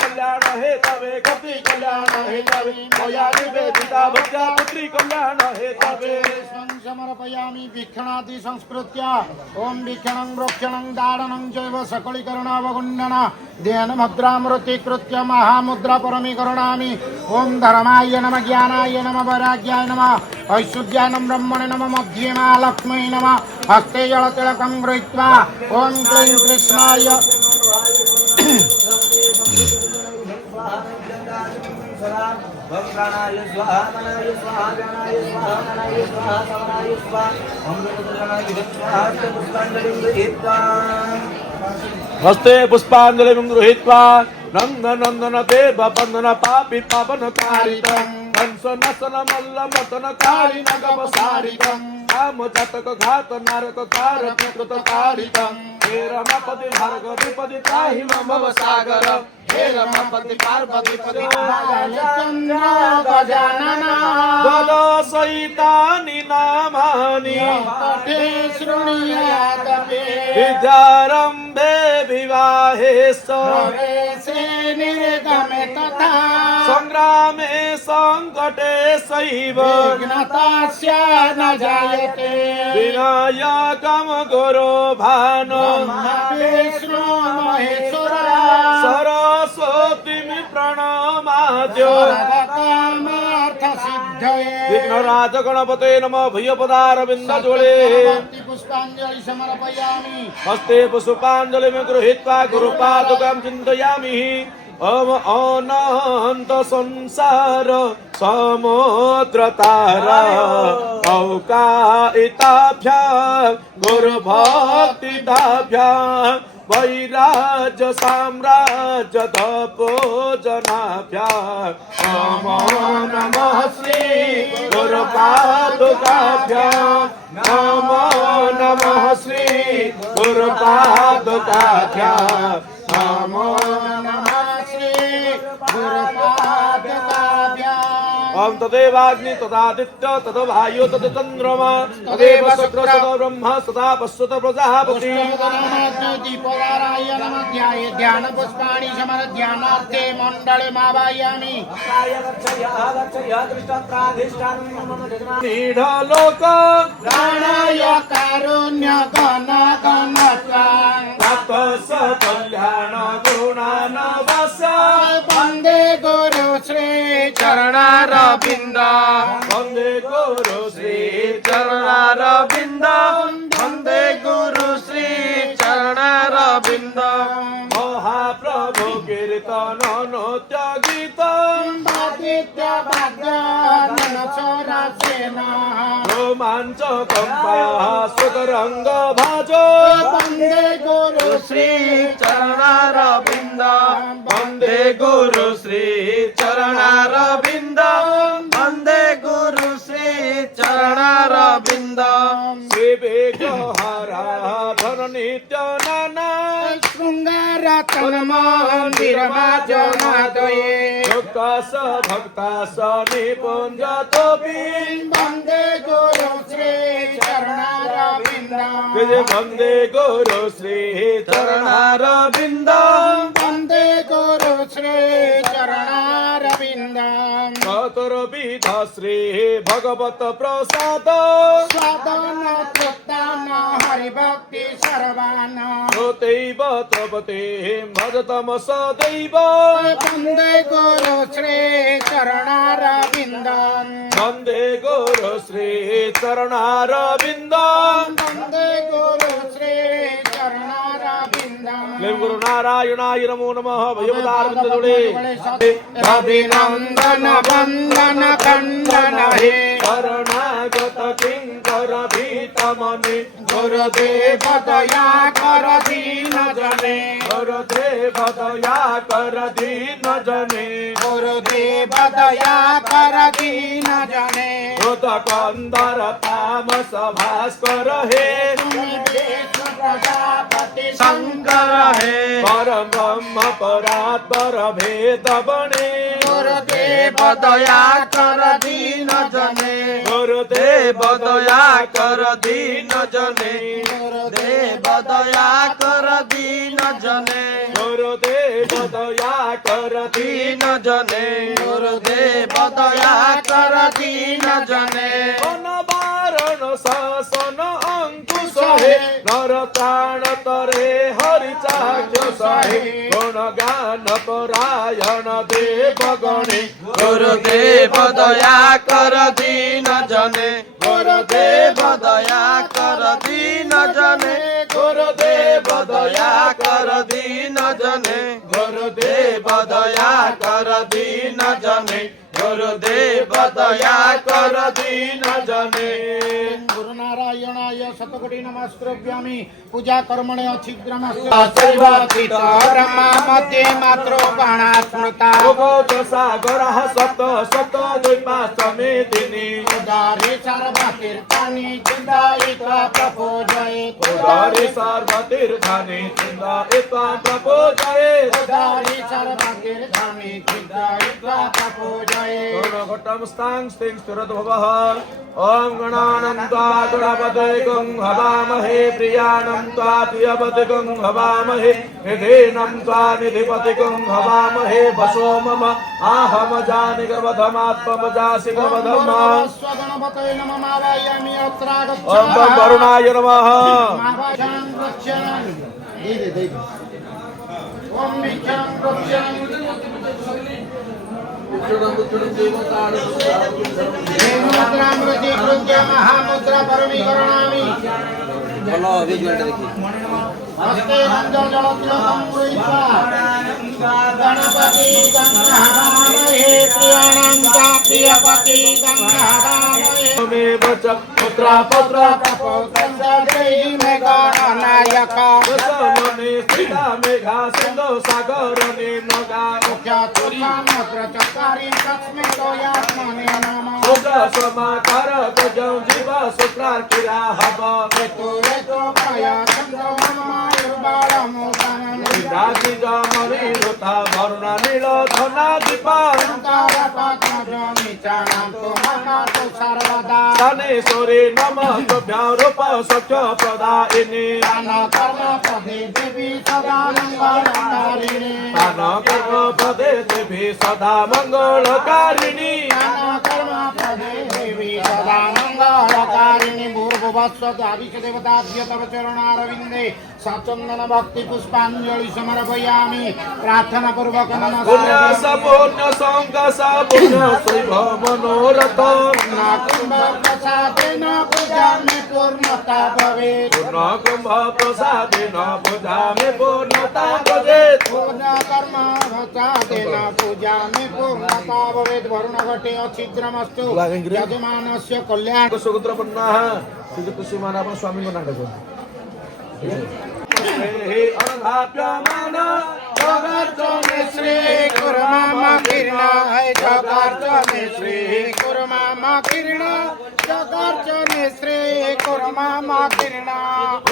कल्याण हे तवे कपि कल्याण हे तवे मया निवेदिता भक्त्या पुत्री कल्याण हे तवे समर्पयामि वीक्षणादि संस्कृत्य ओम वीक्षणं वृक्षणं दारणं चैव सकलीकरणावगुण्डन ध्यानमुद्रामृतीकृत्य महामुद्रा परमीकरणामि ओम धर्माय नमः ज्ञानाय नमः वैराग्याय नमः ऐश्वर्याय ब्रह्मणे नमः मध्ये महालक्ष्मी नमः हस्ते जलतिलकं गृहीत्वा ओम क्लीं कृष्णाय भक्तानाय स्वाहा मनाय स्वाहा ज्ञानाय स्वाहा मनाय स्वाहा समनाय स्वाहा अमृतजनाय स्वाहा पुष्पाञ्जलिं गृहीत्वा हस्ते पुष्पाञ्जलिं गृहीत्वा नन्दनन्दन देव बन्दन पापि पावनकारितं कंस नसन मल्ल मतन कालिन गवसारितं काम जतक घात नारक कारक कृत कारितं हे रमापति भार्गवीपति त्राहि मम भवसागर हे रमापति पार्वती पति गजानना द्वादशैतानि नामानि पठे शृणुयादपि विद्यारम्भे विवाहे प्रवेशे निर्गमे तथा संग्रामे संकटे सैव विघ्नतास्य न जायते विनायकं गुरो भानो विष्णु महेश्वर सरस्वतीं प्रणमाद्यो सर्वकामार्थ सिद्धये विघ्नराज गणपते नमः भूयपदारविन्दजोळे पुष्पाञ्जलि समर्पयामि हस्ते पुष्पाञ्जलिं गृहीत्वा गुरुपादुकं चिन्तयामि ओम अनन्त संसार समुद्रतार औकायिताभ्यां गुरुभक्तिदाभ्यां वैराज्य साम्राज्य तपोजनाभ्यां नमो नमः श्री गुरुपादुकाभ्यां नमो नमः श्री गुरुपादुकाभ्यां नमो ओम तदेवाग्नि तदादित्य तदवायु तदचंद्रमा तदेव शुक्र सदा ब्रह्म सदा पश्यत प्रजापति दीपदाराय नमः ध्याये ध्यान पुष्पाणि समर ध्यानार्थे मंडले मावायामि नीढलोक प्राणाय कारुण्य गण गणत्वा तपस कल्याण गुणान वस वन्दे गुरु श्री चरणारविन्द वन्दे गुरु श्री चरणारविन्द वन्दे गुरु श्री चरणारविन्द महाप्रभु कीर्तन नृत्य गीत वादित्य वाद्य ननचोरासेन रोमांच कंपा सुतरंग भाज वन्दे गुरु श्री चरणारविन्द वन्दे गुरु श्री चरणारविन्द वन्दे गुरु श्री चरणारविन्द श्रीविग्रहरा धन नित्य नाना शृंगारतन मन्दिरमाजनादये भक्तास भक्तास निपुंज तोपि वन्दे गुरु श्री चरणारविन्द वन्दे गुरु श्री चरणारविन्द वन्दे गुरु श्री चरणारविन्द चतुर्विध श्री भगवत प्रसाद स्वादन तृप्तान हरिभक्ति सर्वान दैव त्वपते भजतम सदैव वन्दे गुरु श्री चरणारविन्द वन्दे गुरु श्री चरणारविन्द वन्दे गुरु श्री चरणारविन्द क्लीं गुरु नारायणाय नमो नमः भयवदारविन्दजोड़े अभिनन्दन वन्दन खण्डन हे शरणागत किङ्कर भीतमने गुरुदेव दया कर दीन जने गुरुदेव दया कर दीन जने गुरुदेव दया कर दीन जने कंदर तामस भास्कर हे प्रजापति शंकर हे परम ब्रह्म परात्पर भेद बने गुरुदेव दया कर दीन जने गुरुदेव दया कर दीन जने गुरुदेव दया कर दीन जने गुरुदेव दया कर दीन जने गुरुदेव दया कर दीन जने वन बारण शासन अंकुश हे नर प्राण तरे हरि चाक्ष सहे गुण गान परायण देव गणे गुरुदेव दया कर दीन जने गुरुदेव दया कर दीन जने गुरुदेव दया कर दीन जने गुरुदेव दया कर दीन जने गुरुदेव दया कर दीन जने गुरु नारायणाय शतकोटि नमस्कृत्यामि पूजा कर्मणे अछिद्रमस्य रमा मध्ये मात्रो गणा स्मृता सागरः सप्त सप्त द्वैपास्तमेदिनी उदारे सर्वतीर्थानि चिन्तयित्वा प्रपूजयेत् उदारे सर्वतीर्थानि चिन्तयित्वा प्रपूजयेत् उदारे सर्वतीर्थानि चिन्तयित्वा प्रपूजयेत् घटमस्तां स्थिं स्थिरद्भवः ॐ गणानन्त्वा गणपते गं हवामहे प्रियाणं त्वा प्रियपतिगं हवामहे निधेनं त्वा निधिपतिगं हवामहे वसो मम आहमजानि गवधमात्मजासि गवधम स्वगणपतये नमः मावायामि अत्र ॐ गं वरुणाय नमः मावायां रक्षणं दे ओम विख्यां रक्षणं मुद्रामृतीकृत्य महामुद्रा परमीकरणामि हस्ते गंगाजलतिलकं गृहीत्वा गणपति गङ्गाहवामहे प्रियाणां च प्रियपति गङ्गाहवामहे मेव च पुत्रा पुत्रा पौत्रं देहि मे गणनायक दशमने स्थिता मेघा सिन्धो सागरने नगा मुख्यातुर्यामत्र चत्वारि तस्मै तोयात्मने नमः समाकार गजं जीव शुक्रार्किरा हव ऋतु भया चन्द्रममायुर्बालमोदनं राजि जमनि रुता वरुण नील धना दीपा शनेश्वरी नमः तुभ्यां रूप सख्य प्रदायिनी दान कर्म पदे देवी सदा मंगलकारिणी देवताभ्य तव चरणारविन्दे सचन्दन भक्ति पुष्पाञ्जलि समर्पयामि प्रार्थना पूर्वक पुण्य सपुण्य संकस पुण्य शैव मनोरथ कुम्भ प्रसादेन पूजामि पूर्णता भवेत् कुम्भ प्रसादेन पूजामि पूर्णता भवेत् पूर्ण कर्म प्रसादेन पूजामि पूर्णता भवेत् वरुणघटे अच्छिद्रमस्तु यजमानस्य कल्याण सुगुत्रपन्नाः श्रीकृष्ण आपण स्वामी नाटक हे अनधाप्यमान जगार्चने श्री गुरु मामा किरणा है जगार्चने श्री गुरु मामा किरणा जगार्चने श्री गुरु मामा किरणा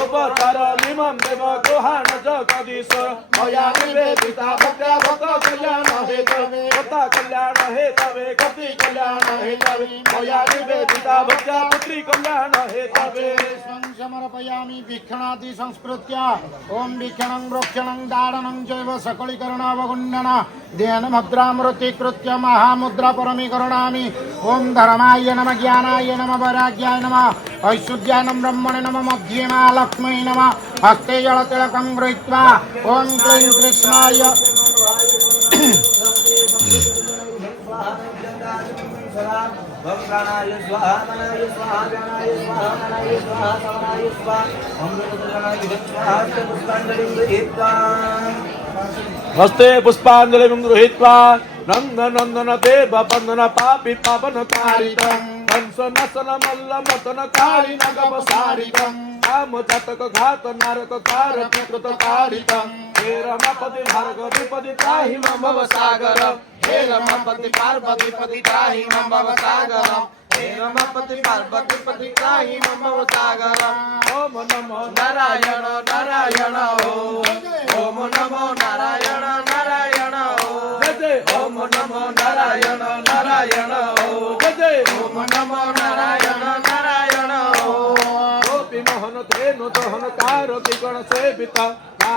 उपचार निमं देव गृहाण जगदीश मया निवेदिता भक्त्या भक्त कल्याण हेतवे भक्ता कल्याण हेतवे गति कल्याण हेतवे मया निवेदिता भक्त्या पुत्री कल्याण हेतवे समर्पयामि वीक्षणादि संस्कृत्या ओम वीक्षणं वृक्षणं दारणं चैव सकलीकरणावगुण्यन ध्यानमुद्रामृतीकृत्य महामुद्रा परमीकरणामि ओम धर्माय नमः ज्ञानाय नमः वैराग्याय नमः ऐश्वर्याय ब्रह्मणे नमः मध्ये महालक्ष्मी नमः हस्ते जलतिलकं गृहीत्वा ओम क्लीं कृष्णाय भक्तानाय स्वाहा मनाय स्वाहा ज्ञानाय स्वाहा मनाय स्वाहा समनाय स्वाहा अमृतद्रवणाय स्वाहा पुष्पाञ्जलिं गृहीत्वा हस्ते पुष्पाञ्जलिं गृहीत्वा नन्दनन्दन देव बन्दन पापि पावनकारितं कंसनसन मल्लमतन कालिनगवसारितं कामजातक घात नारक कारक कृतकारितं हे रमापति भार्गवीपति त्राहि मम भवसागर हे रमापति पार्वती पति त्राहि मम भवसागरम् हे रमापति पार्वती पति त्राहि मम भवसागरम् ओम नमो नारायण नारायण ओम नमो नारायण नारायण ओम नमो नारायण नारायण ओम नमो नारायण नारायण गोपी मोहन तेनु दहन कारकी गण सेविता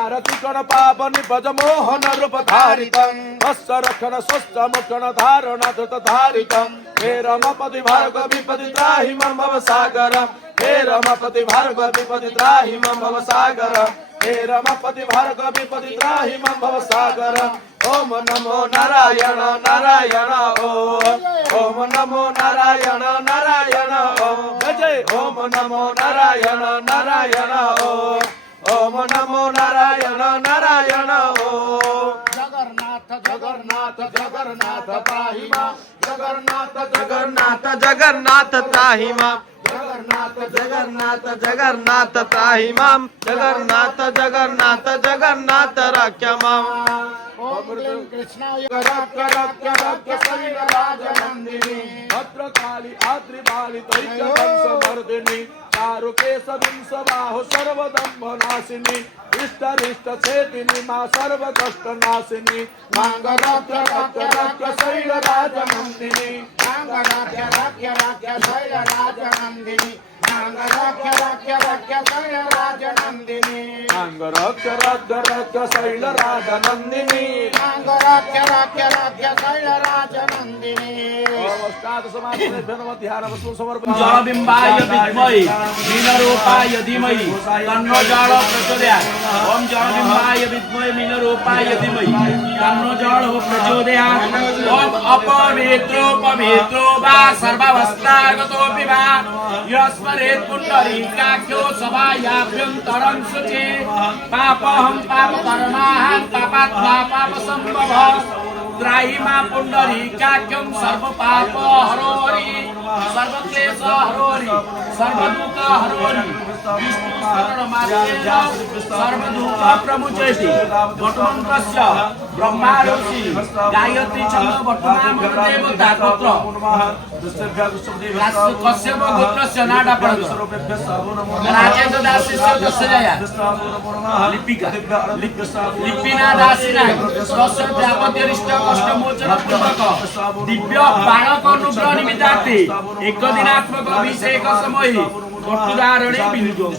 आरती कण पावन भज मोहन रूप धारितं वत्स रक्षण स्वस्थ मोक्षण धारण धृत धारितं हे रमापति भार्गव विपति त्राहि मम भव सागर हे रमापति भार्गव विपति त्राहि मम भव सागर हे रमापति भार्गव विपति त्राहि मम भव सागर ओम नमो नारायण नारायण ओम नमो नारायण नारायण जय ओम नमो नारायण नारायण ओम नमो नारायण नारायण जगन्नाथ जगन्नाथ जगन्नाथ पाहि मां जगन्नाथ जगन्नाथ जगन्नाथ त्राहि मां जगन्नाथ जगन्नाथ जगन्नाथ त्राहि मां जगन्नाथ जगन्नाथ जगन्नाथ रक्ष मां ओम क्लीं कृष्णाय रक्ष शैलराजनन्दिनी भद्रकाली आद्रिबाली दैत्यवंशवर्धिनी चारुकेश विंशबाहो सर्वदम्भनाशिनी इष्टरिष्ट छेदिनी मां सर्वकष्टनाशिनी रक्ष शैलराजनन्दिनी रक्ष शैलराजनन्दिनी रक्ष शैलराजनन्दिनी रक्ष शैलराजनन्दिनी रक्ष शैलराजनन्दिनी जलबिम्बाय विद्महे मीनरूपाय धीमहि तन्नो जल प्रचोदयात् ओम जलबिम्बाय विद्महे मीनरूपाय धीमहि तन्नो जल प्रचोदयात् ओम अपवित्रो पवित्रो वा सर्वावस्थागतोऽपि वा यस्मरेत् पुण्डरीकाख्यो सभायाभ्यन्तरं शुचे पापहं पापकर्माहं पापात्मा पापसम्भवः त्राहि मां पुण्डरीकाख्यं सर्वपाप हरोरि सर्वक्लेश हरोरि सर्वदुःख हरोरि विष्णु शरणमार्गेण सर्वदुःख प्रमुच्यते वटमन्त्रस्य ब्रह्मा ऋषि गायत्री छन्द वर्तमान देवता गोत्र कश्यप गोत्रस्य नाडा पडग राजेन्द्र दासी सदस्यया लिपिका लिपिना दासीना दश द्रावत्यरिष्ट कष्टमोचन पूर्वक दिव्य बालक अनुग्रह निमित्तार्थे एक दिनात्मक अभिषेक समये कर्तुदारणे विनियोग